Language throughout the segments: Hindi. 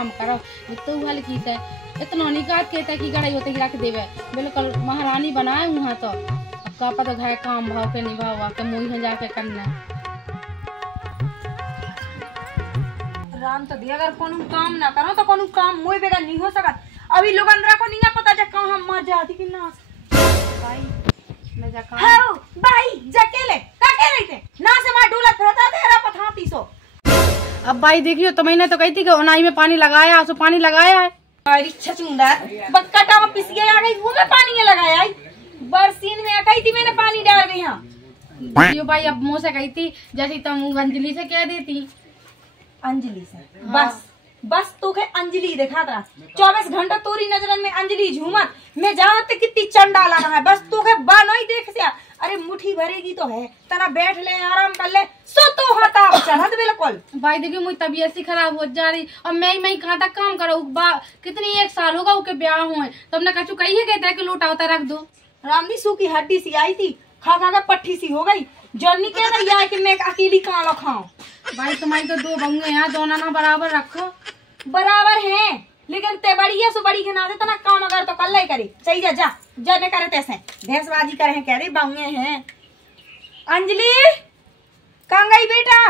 काम करो तो हल की से इतना निकात कहते कि गड़ाई होते रख देवे बिल्कुल महारानी बनाए वहाँ तो अब का पता घर काम भाव के निभावा के मुँह जाके करना राम तो दिया अगर कोनो काम ना करो तो कोनो काम मुई बेगा नहीं हो सकत। अभी लोग अंदर को नहीं पता जा कहां हम मर जाती कि ना भाई मैं जा कहां हां भाई जकेले का के रहते ना से मार डूला फिरता तेरा पथाती सो। अब भाई देखियो तो मैंने तो कही थी कि ओनाई में पानी लगाया सो पानी लगाया है अरे छचुंदा बक्कटा में पिस गया आ गई वो में पानी लगाया बरसीन में कही थी मैंने पानी डाल गई हां देखियो भाई अब मुंह से कही थी जैसे तुम अंजलि से कह देती अंजलि से बस बस तू के अंजलि देखा था 24 घंटा तोरी नजरन में अंजलि झूमत मैं जानते कितनी चंडाला रहा है बस तू के बानो ही देख से अरे मुट्ठी भरेगी तो है तना बैठ ले आराम कर ले सो तो होता चढ़त बिल्कुल भाई देखियो मुझे तबीयत सी खराब हो जा रही और मैं कहाँ तक काम करूँ कितनी 1 साल होगा उसके ब्याह हुए तो हमने कछु कही है कहता है कि लोटा होता रख दो रामनी सू की हड्डी सी आई थी खा खा के पट्टी सी हो गई जॉनी कह रही है कि मैं अकेली कहाँ लो खाऊं। भाई तुम्हारी तो 2 बंगे हैं दोनों ना बराबर रखो बराबर हैं लेकिन ते बड़ी है सो बड़ी के नाते तना काम अगर तो कल ही करी चाहिए जा जाने करे तैसे भैंसबाजी करे हैं कह रही बंगे हैं। अंजलि कहाँ गई बेटा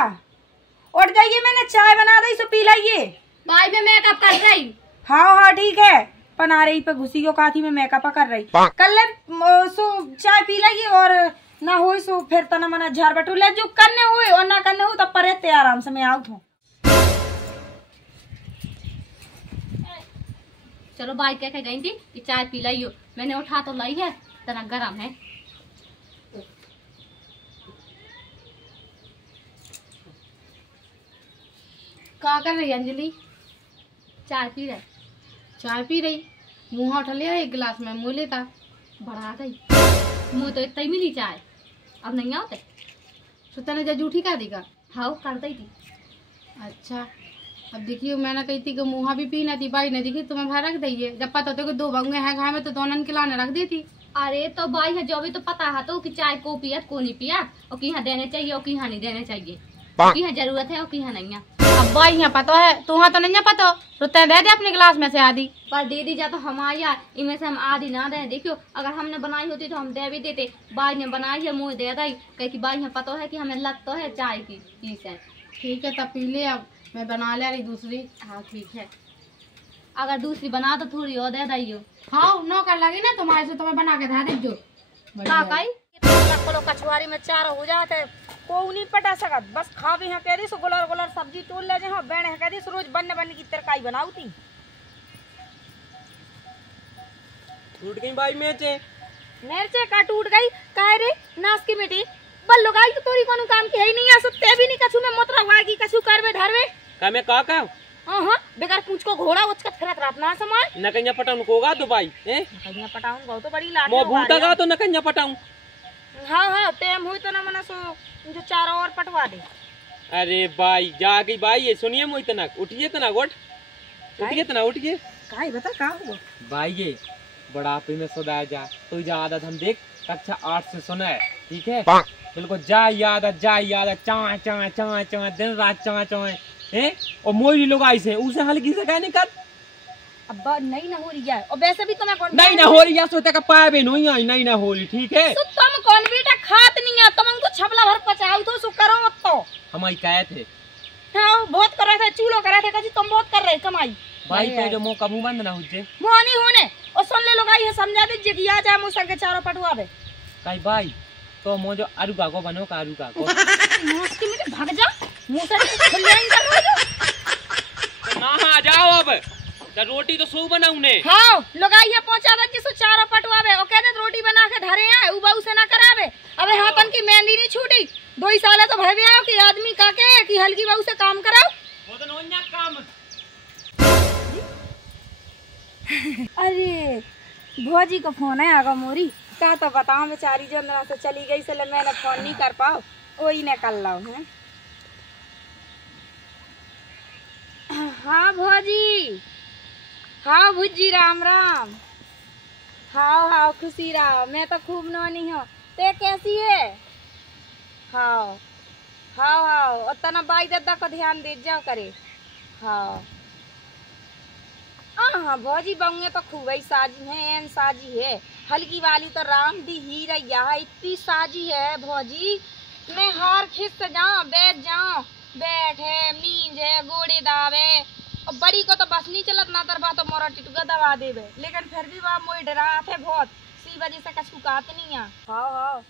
उठ जाइए मैंने चाय बना दी सो पी लाइए। भाई मैं मेकअप कर रही हाँ हाँ ठीक है पना रही पे घुसी को काथी में मेकअप कर रही कल सो चाय पी लाइए और ना हो सो फिर तना मना झाड़ बटू ले जो करने हुए और ना करने हो तब पर आराम से मैं आउट हूँ। चलो भाई कह के गई थी कि चाय पी लाइयो मैंने उठा तो लाई है तना गरम है क्या कर रही अंजलि चाय पी रहे चाय पी रही मुँह उठा लिया 1 गिलास में मुँह लेता बढ़ा गई मुँह तो इतना ही मिली चाय अब नहीं आते सुता ने जूठी का देगा हाँ कर दी थी। अच्छा अब देखियो मैंने कही थी कि मुँहा भी पीना थी भाई ने देखी तुम्हें भाई रख दीजिए जब पता होते 2 बंगे हैं घर में तो दोनों खिलाने रख दी थी। अरे तो भाई है जो भी तो पता है तो कि चाय को पिया को नहीं पिया और कि यहाँ देने चाहिए और कि यहाँ नहीं देने चाहिए कि यहाँ जरूरत है और कि यहाँ नहीं है। अब भाई यहाँ पता है तुम्हारा तो नहीं पता रुते दे दे अपने गिलास में से आधी पर दे दी जा तो हमारी यार इनमें से हम आधी ना दें देखियो अगर हमने बनाई होती तो हम दे भी देते भाई ने बनाई है मुँह दे दी कह कि भाई यहाँ पता है कि हमें लग तो है चाय की पीस है। ठीक है तब पी ले अब मैं बना ले रही दूसरी। हाँ ठीक है अगर दूसरी बना तो थोड़ी और दे दियो। हाँ नौकर लगी ना तुम्हारे से तुम्हें बना के दे दीजो कछुआरी में 4 हो जाते को नहीं पटा सकत बस खा भी है कह दी सो गोलर गोलर सब्जी तोड़ ले जा बैण है कह दी रोज बनने बनने की तरकारी बनाऊ थी टूट गई भाई मिर्चे का टूट गई कह रे नास की बेटी बल्लो गाई तो तोरी कोनो काम की है ही नहीं आ सकते भी नहीं कछु में मोतरा वागी कछु करवे धरवे का मैं का हां बेकार पूछ को घोड़ा उचकत फिरत रात ना समय नकन्या पटाउन कोगा तो भाई हैं नकन्या पटाउन बहुत तो बड़ी लाठी मो भूता का तो नकन्या पटाउन हां तेम हुई तो ना मना सो जो 4 और पटवा दे। अरे भाई जा गई भाई ये सुनिए मो इतना उठिए तना गोट उठिए तना उठिए काई बता का हुआ भाई ये बड़ापे में सुधार जा तो जा आदत हम देख कक्षा 8 से सुना है ठीक है बिल्कुल जा याद चा चा चा चा दिन रात चा चा हैं और मोरी लोग आई से उसे हल्की से कहने कर अब नहीं ना हो रही है और वैसे भी तुम्हें कौन नहीं ना हो रही है सोते का पाए भी नहीं ना हो रही ठीक है तो तुम कौन बेटा खात नहीं है तुम तो छपला भर पचाओ तो सु करो मत तो हमारी कहे थे हां बहुत कर रहे थे चूलो कर रहे थे कजी तुम बहुत कर रहे कमाई भाई तो जो मुंह का मुंह बंद ना हो जे मुंह नहीं होने और सुन ले लोग आई है समझा दीजिए कि आ जा मुंह संग के चारों पटवावे काई भाई तो मो जो आलू का को बनो का आलू का को मुंह की मुझे भाग जा मुंह से खुल जाएंगे ना आ जाओ अब तो रोटी तो सो बनाऊ ने हां लोग आई है पहुंचा दे कि सो चारों पटवावे और कहते रोटी बना के धरे हैं उबाऊ से ना करावे अबे हाथन की मेहंदी नहीं छूटी 2 ही साल तो भय गया कि आदमी का के कि हल्की बाऊ से काम कराओ वो तो नोन्या काम अरे भौजी का फोन है आगा मोरी का तो बताओ बेचारी जो अंदर से चली गई इसलिए मैंने फोन नहीं कर पाओ वही ने कर लो है। हाँ भौजी हाँ भुजी राम राम हाँ हाँ खुशी रहो मैं तो खूब नौनी हूँ ते कैसी है हाँ हाँ हाँ उतना बाई दादा को ध्यान दे जाओ करे हाँ हाँ भौजी बहुए तो खूब ही साजी है, एन साजी है। हल्की वाली तो राम दी ही रैया है, इतनी साजी है भौजी। मैं हार खिस जाऊं, बैठ है, नींद है, गोड़े दावे। और बड़ी को तो बस नहीं चलत ना तरबा तो मोरा टिटुका दबा देवे, लेकिन फिर भी वह मोई डरात है बहुत, सी वजह से कछु कात नहीं है। हाँ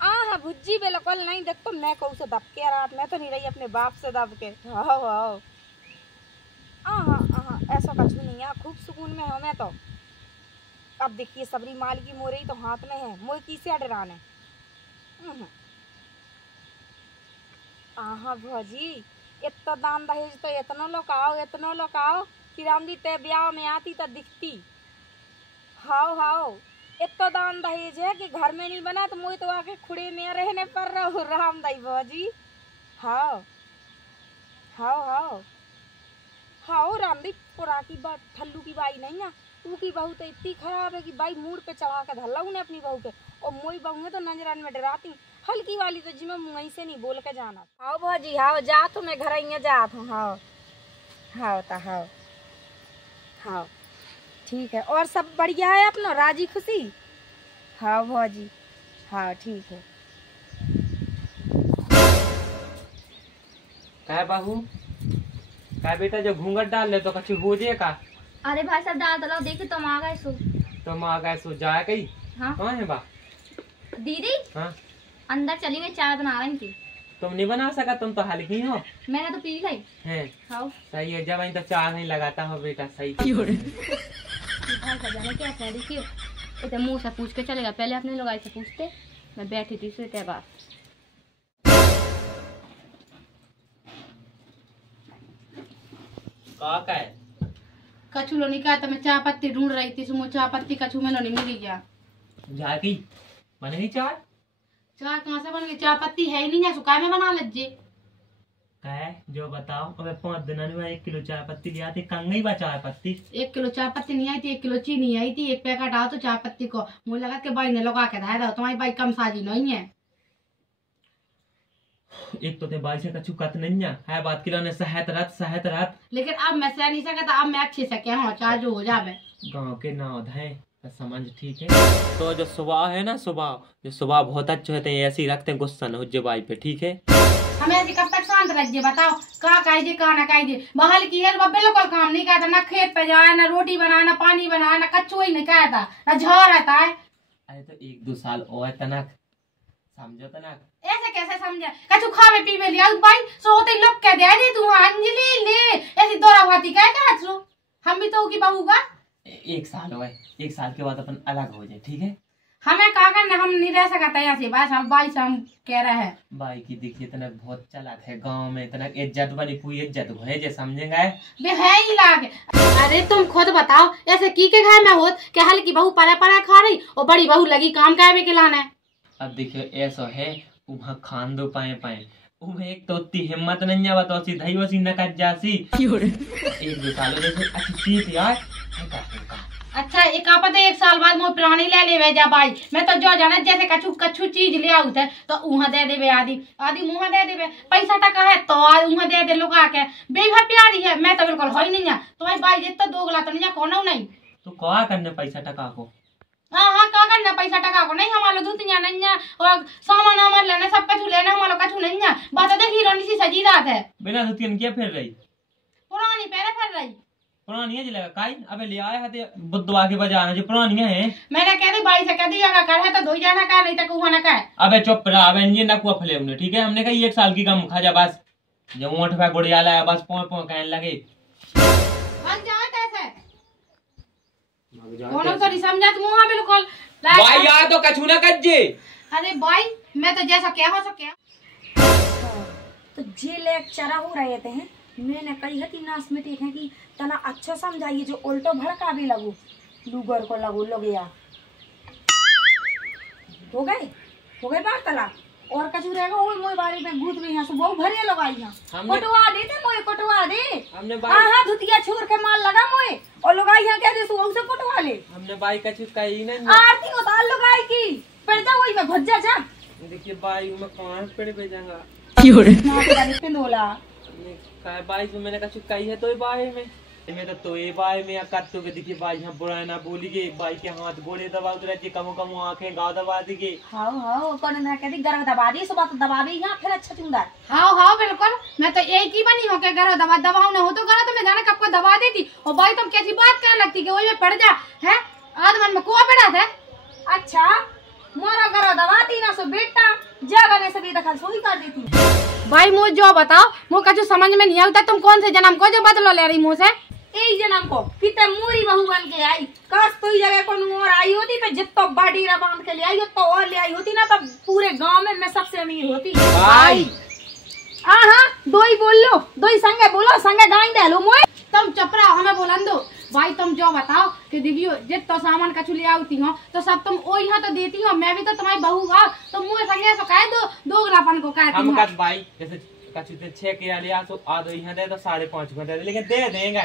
हाँ भुज्जी बिल्कुल नहीं, देख तो मैं कहूँ से दब के रात, मैं तो नहीं रही अपने बाप से दब के। हाँ ऐसा कछु नहीं है, खूब सुकून में हूँ मैं तो। अब देखिए सबरी माल की मोरई तो हाथ में है, मोई किसे डराने। हाँ भौजी इतना दान दहेज तो इतना लोकाओ कि रामदी ते ब्याह में आती तो दिखती। हाओ इतना दान दहेज है कि घर में नहीं बना तो मोई तो आके खुड़े में रहने पर रहो राम दाई भौजी। हाओ रामदी पुरा की बात ठल्लू की बाई नहीं है, तू की बहू तो इतनी खराब है कि बाई मूड पे चढ़ा के धल्ला ने अपनी बहू के। और मोई बहू है तो नजरान में डराती, हल्की वाली तो जिम्मे मुँह से नहीं बोल के जाना। हाओ भौजी हाओ, जा तो मैं घर ही जात हूँ। हाओ ठीक है, और सब बढ़िया है अपना राजी खुशी। हाँ भौजी हाँ ठीक है। क्या बहू, क्या बेटा जो घूंघट डाल ले तो कछु हो जाए का? अरे भाई साहब डाल दलाओ, देखिए तुम आ गए सो। तुम आ गए सो जाए कहीं? हाँ कहाँ है बा? दीदी हाँ अंदर चली गई चाय बना रही थी। तुम नहीं बना सका, तुम तो हल्की हो। मैंने तो पी ली है खाओ। सही है, जब तो चाय नहीं लगाता हो बेटा, सही। भाई साहब जाने क्या है, देखियो इधर मुँह से पूछ के चलेगा, पहले अपने लोग ऐसे पूछते, मैं बैठी थी सोते बात। का है कछु लो निकाल तो मैं चाय पत्ती ढूंढ रही थी, सुमो चाय पत्ती कछु में नहीं मिली क्या? जाके बनेगी चाय? चाय कहाँ से बन गई? चाय पत्ती है ही नहीं है, सुखाए में बना लीजिए। है जो बताओ, अबे 5 दिन में 1 किलो चाय पत्ती लिया थी, कंगई बा चाय पत्ती। 1 किलो चाय पत्ती नहीं आई थी, 1 किलो चीनी आई थी, 1 पैकेट आओ तो चाय पत्ती को। मुझे लगा कि बाई ने लगा के धाय दो, तुम्हारी बाई कम साजी नहीं है। एक तो ते बाई से कछु कत नहीं है बात किलो ने सहत रात। लेकिन अब मैं सह नहीं सकता, अब मैं अच्छे से क्या हूँ, चाय जो हो जावे। गांव के नाव है तो समझ ठीक है। तो जो स्वभाव है ना, स्वभाव बहुत अच्छे होते हैं, ऐसे ही रखते हैं, गुस्सा न हो जाए बाई पे, ठीक है? हमें ऐसे कब तक शांत रहिए, बताओ का काइजे का ना काइजे। बहाल की है बिल्कुल काम नहीं करता, ना खेत पे जाए, ना रोटी बनाए, ना पानी बनाए, ना कच्चू ही नहीं कहता, ना झा रहता है। अरे तो 1-2 साल और तनक समझो, तनक ऐसे कैसे समझे? कछु खावे पीवे लिया भाई, सोते लोग कह दे तू अंजलि ले ऐसी दौरा भाती कह के हम भी तो की बहू का। 1 साल हुआ, 1 साल के बाद अपन अलग हो जाए, ठीक है? हमें का करना, हम नहीं रह सकते यहाँ से, बस हम बाई से हम कह रहे हैं। बाई की देखिए तनक बहुत चालाक है, गांव में तनक इज्जत बनी, पूरी इज्जत है जे समझेंगे बे है ही लाग। अरे तुम खुद बताओ, ऐसे की के घर में होत कि हल्की बहू परा खा रही और बड़ी बहू लगी काम काहे के लाना है। अब देखियो ऐसा है, वहाँ खान दो पाए उन्हें एक तो उतनी हिम्मत नहीं है, बताओ सी धई वसी न कट जासी 1-2 साल जैसे अच्छी चीज यार। अच्छा एक आप 1 साल बाद मोर प्राणी ले लेवे जा बाई, मैं तो जो जाना जैसे कछु चीज ले आउत है तो उहाँ दे देवे, आदि मुँह दे देवे, पैसा टका है तो उहाँ दे दे लोग आके, बेघर प्यारी है। मैं तो बिल्कुल हो ही नहीं है, तुम्हारी बाई जितना दोगला तो नहीं है, कोनो नहीं। तो क्या करने पैसा टका को? हाँ क्या करना पैसा टका को? नहीं हमारा धुतिया नहीं है और सामान हमारे लेना, सब कछु लेना, हमारा कछु नहीं है। बात देखी रोनी सी सजी रात है, बिना धुतियन क्या फिर रही, पुरानी पहले फिर रही, पुरानी है जिलेगा काई। अबे ले आए हते बुद्धवा के बजाना जो पुरानी है। मैंने कह दी बाई से कह दी अगर कर है तो धोई जाना का, नहीं तो कुआ ना का। अबे चुप रहा, अबे ये ना कुआ फले हमने, ठीक है? हमने कहा 1 साल की कम खा जा बस, जब ऊँट पे गुड़िया लाया बस पों कहने लगे भाग जाए कैसे कोनो तो नहीं समझा तुम वहाँ बिल्कुल। भाई यार तो कछु ना कज्जे। अरे भाई मैं तो जैसा क्या हो सके। तो जे लेक चरा हो रहे थे हैं, मैंने कही हती नाश में देखे कि तना अच्छा समझाइए, जो उल्टो भड़का भी लगू लूगर को लगू लो गया। हो गए वार्तालाप और कछु रहेगा वो मोए बारे में भूत भी यहाँ से वो भरे लगाई यहाँ कटवा दे थे मोए, कटवा दे। हाँ धुतिया छोड़ के माल लगा मोए और लगाई यहाँ क्या दे सो उसे कटवा ले। हमने बाई कछु कही नहीं, आरती उतार लगाई की पड़ जा वही में भज्जा जा। देखिए बाई में कौन पेड़ पे जाऊंगा पिंदोला बाई से मैंने कछु कही है तो बाई में में तो ये बाई में कत्तो के दिखी बाई यहाँ बुरा ना बोली गे बाई के हाथ गोले दबा उतरे के कमो कमो आंखें गाँव दबा दी गे। हाँ कौन ना कहती गरह दबा दी सुबह तो दबा दी यहाँ फिर अच्छा चुंदा। हाँ बिल्कुल, मैं तो एक ही बनी हो के घर दबाऊ ना हो तो घर तो मैं जाने कब को दबा देती। और भाई तुम कैसी बात कर लगती कि वही में पड़ जा है आदमन में कुआ पड़ा था। अच्छा मोरा गरह दबा दी ना सो बेटा जगह में सभी दखल सोई कर देती। भाई मुझे जो बताओ मुझे कुछ समझ में नहीं आता, तुम कौन से जन्म को जो बदलो ले रही मुँह से? एक जन्म को फिर मूरी बहू बन के आई, काश तो जगह को और आई होती तो जितना बाडीरा बांध के ले आई तो और ले आई होती ना तो पूरे गांव में मैं सबसे अमीर होती। भाई हाँ दो ही बोल लो, दो ही संगे बोलो, संगे गाई दे लो मोए। तुम चुप रहो, हमें बोलन दो। भाई तुम जो बताओ कि देखियो जित तो सामान कछु ले आती हो तो सब तुम ओ यहाँ तो देती हो, मैं भी तो तुम्हारी बहू हा तो मुँह संगे सो कह दो दोगलापन को कहती हम हो। कद भाई जैसे कछु ते 6 के लिया तो आधो यहाँ दे तो 5.5 में दे दे, लेकिन दे देंगे।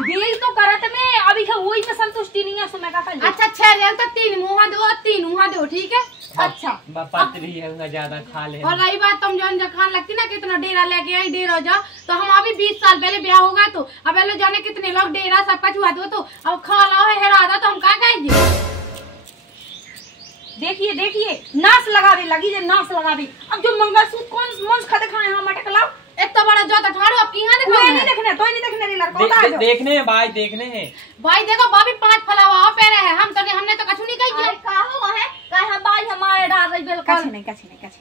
बेल तो करत में अभी है वही में संतुष्टि नहीं है सो मैं का कर। अच्छा 6 ले तो 3 मुँह दो 3 मुँह दो, ठीक है। अच्छा पतरी है ज्यादा खा ले। और रही बात तुम जो खान लगती ना कितना डेरा लेके आई डेरा जाओ तो हम अभी 20 साल पहले ब्याह होगा तो अब लो जाने कितने लोग डेरा सब कुछ हुआ तो अब खा लो है हेरा दो तो हम क्या कहेंगे। देखिए देखिए नाश लगावे लगी जे नाश लगावे। अब जो मंगलसूत्र कौन मन खा दिखाए हम मटक लाओ इतना बड़ा जो तो ठाड़ो अब यहाँ देखो नहीं देखने तो नहीं देखने रे लड़का देखने हैं भाई देखने हैं। भाई देखो भाभी 5 फलावा पैरे है हम तो नहीं, हमने तो कछु नहीं कही का हो है का हम बाई हमारे डाल रही बिल्कुल कछ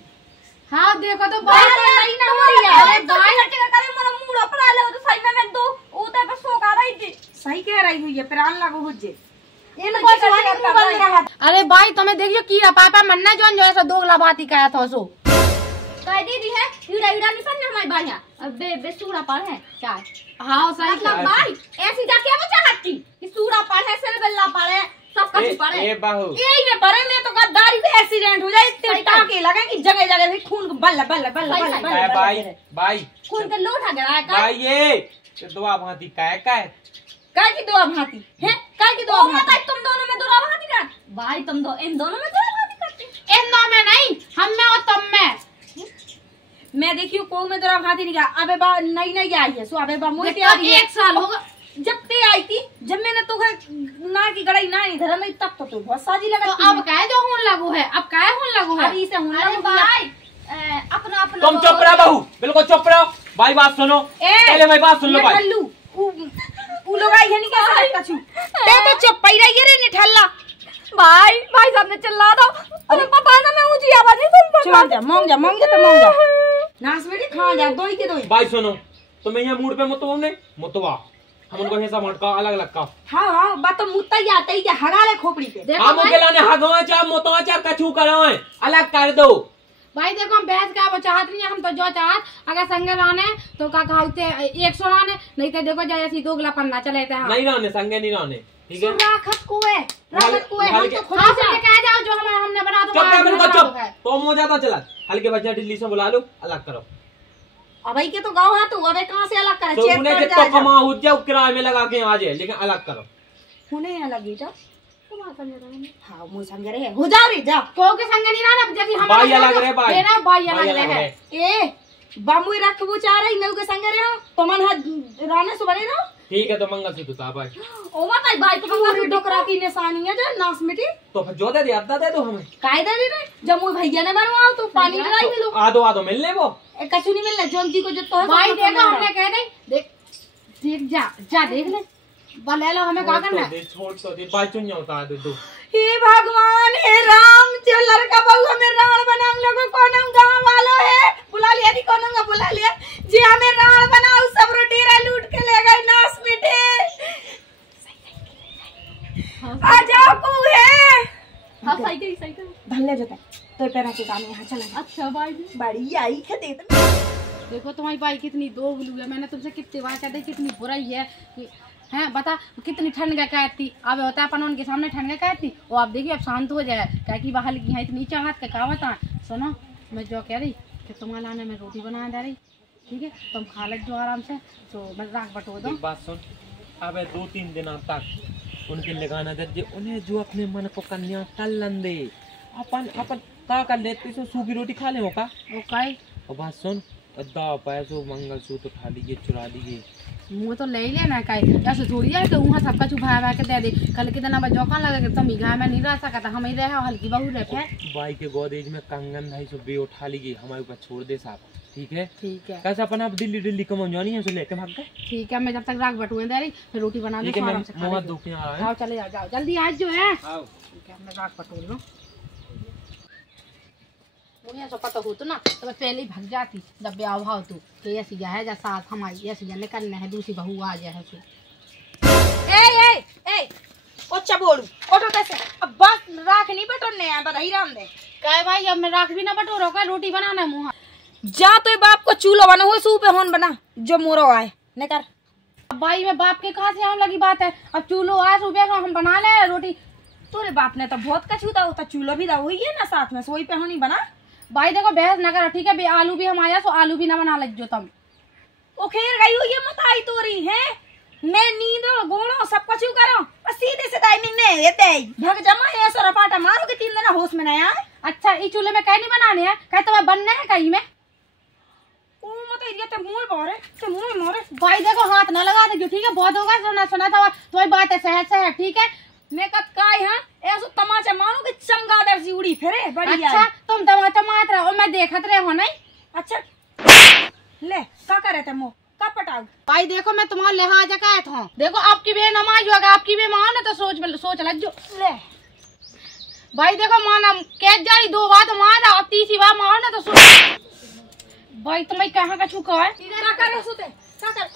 हाँ देखो तो भाई भाई नहीं ना हो रही है। अरे भाई करे मेरा मूड अपना ले तो सही में मैं दो उते पे सो का रही थी। सही कह रही हुई है प्राण लागो हुज्जे इनको चलाने मुंह बंद रहा। अरे भाई तुम्हें देखियो कीड़ा पापा मन्ना जो ऐसा दोगला बात ही कहा था सो कह दीदी है ईड़ा ईड़ा नहीं पड़ने हमारी बाइया अब बे सूड़ा पर है चाय। हाँ सही मतलब भाई ऐसी जा क्या बचा हट्टी कि सूड़ा पर है सिर बेल्ला पर है सब कुछ पर है। ए बाहू यही में परे में तो गद्दारी में एक्सीडेंट हो जाए इतने टाके लगे कि जगह जगह भी खून बल्ला बल्ला बल्ला बल्ला भाई भाई खून के लोटा गिरा का भाई ये दुआ भांति काय काय की दुआ भांति है काय की दुआ भांति तुम दोनों में दुआ भांति कर भाई तुम दो इन दोनों में दुआ भांति करते इन दो में नहीं हम में और तुम में। मैं देखियो को में दुआ भांति नहीं का अबे बा नई नई आई है सो अबे बा मोई तो 1 साल होगा जब ते आई थी जब मैंने तो ना की गड़ाई ना इधर नहीं तब तो बहुत साजी लगा। तो अब क्या जो होने लगू है, अब क्या होने लगू है अभी से होने अरे लगू भाई अपना अपना तुम चुप रहो बहू, बिल्कुल चुप रहो भाई, बात सुनो पहले मेरी बात सुन लो भाई। उ लोग आई है नहीं क्या कछु ते तो चुप पई रही रे निठल्ला भाई भाई साहब ने चिल्ला दो अरे पापा ना मैं ऊंची आवाज नहीं सुन चल जा मांग जा तो मांग जा नास बेटी खा जा दोई के दोई। भाई सुनो तुम्हें यहाँ मूड पे मुतवा हम उनको ऐसा मटका अलग अलग का हाँ बात तो मुत्ता ही आता ही हगा ले खोपड़ी पे हम उनके लाने हगवा चाहे मुतवा चाहे कछु कराए अलग कर दो। भाई देखो हम बहस का वो चाहत नहीं है, हम तो जो चाहत अगर संगे रहने तो का कहते 100 रहने नहीं तो देखो जाए ऐसी दोगला पन्ना चले थे नहीं रहने संगे नहीं रहने ठीक है। राखत कुए हम तो खुद हाँ से कह जाओ जो हमने बना दो चुप बिल्कुल चुप तो हो जाता चला हल्के बच्चा दिल्ली से बुला लो अलग करो। अबे के तो गाँव है तो अबे कहाँ से अलग करे तो उन्हें जितना कमा हो जाओ किराए में लगा के आ जाए लेकिन अलग करो। उन्हें अलग ही जा हाँ मुझे समझ रहे हो जा रे जा को के संग नहीं रहना जैसे हम भाई अलग रहे भाई मेरा भाई अलग रहे ए बामू रख वो चाह रही नौ के संग रहे हो तो मन राने से बने रहो ठीक है तो मंगलसूत्र था भाई ओ मत भाई तुम पूरी डोकरा की निशानी है जो नाश मिटी तो फिर जो दे दे अद्दा दे दो हमें कायदा दे दे जब मुझे भैया ने मरवाओ तो पानी ड्राई मिलो आधो मिलने वो कछु नहीं मिलना जोन जी को जो तो भाई देखो हमने कह दे देख जा देख ले ले लो हमें क्या करना है छोड़ तो दे भाई चुन होता है दो। हे भगवान हे राम जो लड़का बहू हमें रावण बना लोगों कौन गांव वालों है बुला लिया नहीं कौन का बुला लिया जी हमें रावण बनाओ सब रोटीरा लूट के ले गए नाश मिटे आ जाओ को है हां सही कर भल्ले जोता तो पैरा के काम यहां चला। अच्छा भाई बड़ी आई के दे देखो तुम्हारी भाई कितनी दोगलू है, मैंने तुमसे कितनी बार कहते कितनी बुराई है हैं बता कितनी ठंड का कहती अब होता है अपन उनके सामने ठंड का कहती और आप देखिए अब शांत हो जाए क्या कि बाहर की यहाँ इतनी चाहत का कहावत है। सुनो मैं जो कह रही कि तुम्हारे लाने में रोटी बनाने जा रही ठीक है तुम खा लग जो आराम से तो मैं राख बटो दो। बात सुन अब 2-3 दिन तक उनके लगाना दे उन्हें जो अपने मन को कन्या तलन दे अपन का कर लेते तो सूखी रोटी खा ले का वो काई और बात सुन दाव पैसो मंगलसूत्र उठा लीजिए चुरा लीजिए मुँह तो ले ही लेना कहीं ऐसे थोड़ी है तो वहाँ सबका छुपा भाई के दे दे कल के दिन जौकान लगे तुम घर में नहीं रह सका हम ही रहे हल्की बहू रहे बाई के गोदेज में कंगन भाई सब भी उठा लीगी हमारे ऊपर छोड़ दे साहब ठीक है कैसे अपन आप दिल्ली दिल्ली कम जानी है लेके भाग गए ठीक है मैं जब तक राग बटुए दे रही फिर रोटी बना दे मुंह धो के आओ चले जाओ जल्दी आज जो है ठीक है मैं राग बटोर लूं मुझे सब पता हो तो ना तो मैं पहले ही भाग जाती जब ब्याह भाव तू कि ऐसी जा है जा साथ हमारी ऐसी जाने करना है दूसरी बहू आ जाए उसे ए ओचा बोलू ओटो कैसे अब बस राख नहीं बटोरने है बधाई राम दे काय भाई अब मैं राख भी ना बटोरो का रोटी बनाना मुंह जा तो बाप को चूल्हा बना हुआ सूप है होन बना जो मोरो आए न कर भाई मैं बाप के कहाँ से आने लगी बात है अब चूल्हो आए सुबह को हम बना ले रोटी तोरे बाप ने तो बहुत कछूता होता चूल्हा भी हुई है ना साथ में सोई पे होनी बना भाई देखो बहस न करो ठीक है आलू भी हम आया सो आलू भी ना बना लग जो तुम ओ खेर गई हुई है मत आई तोरी है मैं नींदो गोणो सब कुछ करो और सीधे से टाइमिंग में देते भग जमा है सो रपाटा मारो के 3 दिन होश में ना आए अच्छा इस चूल्हे में कहीं नहीं बनाने हैं कहीं तुम्हें बनने है कहीं में ओ मत एरिया ते मुंह बोरे ते मुंह में मोरे भाई देखो हाथ ना लगा दे ठीक है बहुत होगा सुना था तुम्हारी बात है सहज से है ठीक है मैं कब काय हां ऐसो तमाचा मारो के चमगादड़ सी उड़ी फिरे बढ़िया अच्छा तुम तमाचा मार रहे हो मैं देखत रहे हो नहीं अच्छा ले का करे थे मो का पटाऊ भाई देखो मैं तुम्हारा लिहाजा कहत हूं देखो आपकी भी नमाज होगा आपकी भी मां ने तो सोच लग जो ले भाई देखो माना कैद जारी 2 बार मार और तीसरी बार मार ना तो सोच भाई तुम्हें कहाँ का छुका है का करे सुते का कर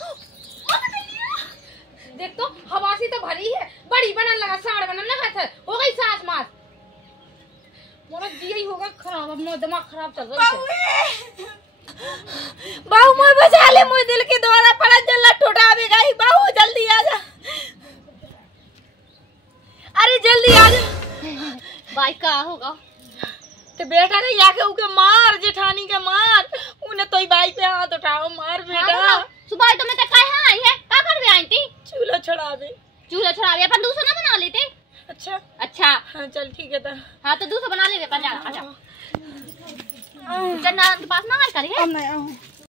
देख तो हवासी तो भरी है बड़ी बनन लगा साड़ बनन लगा था हो गई सांस मार मोरा जी ही होगा खराब अब मोर दिमाग खराब चल रहा है बाहू मोर बचा ले मोर दिल के द्वारा पड़ा जल्ला टूटा भी गई बाहू जल्दी आ जा अरे जल्दी आ जा भाई का होगा तो बेटा ने याके उके मार जेठानी के मार उन्हें तो भाई पे हाथ उठाओ मार बेटा सुबह तो मैं तो कहा आई है का करवे आई थी चूल्हा छड़ावे अपन दूसरा ना बना लेते अच्छा हाँ चल ठीक है तो हाँ तो दूसरा बना लेते अपन जा अच्छा चन्ना के पास ना करिए अब नहीं आऊं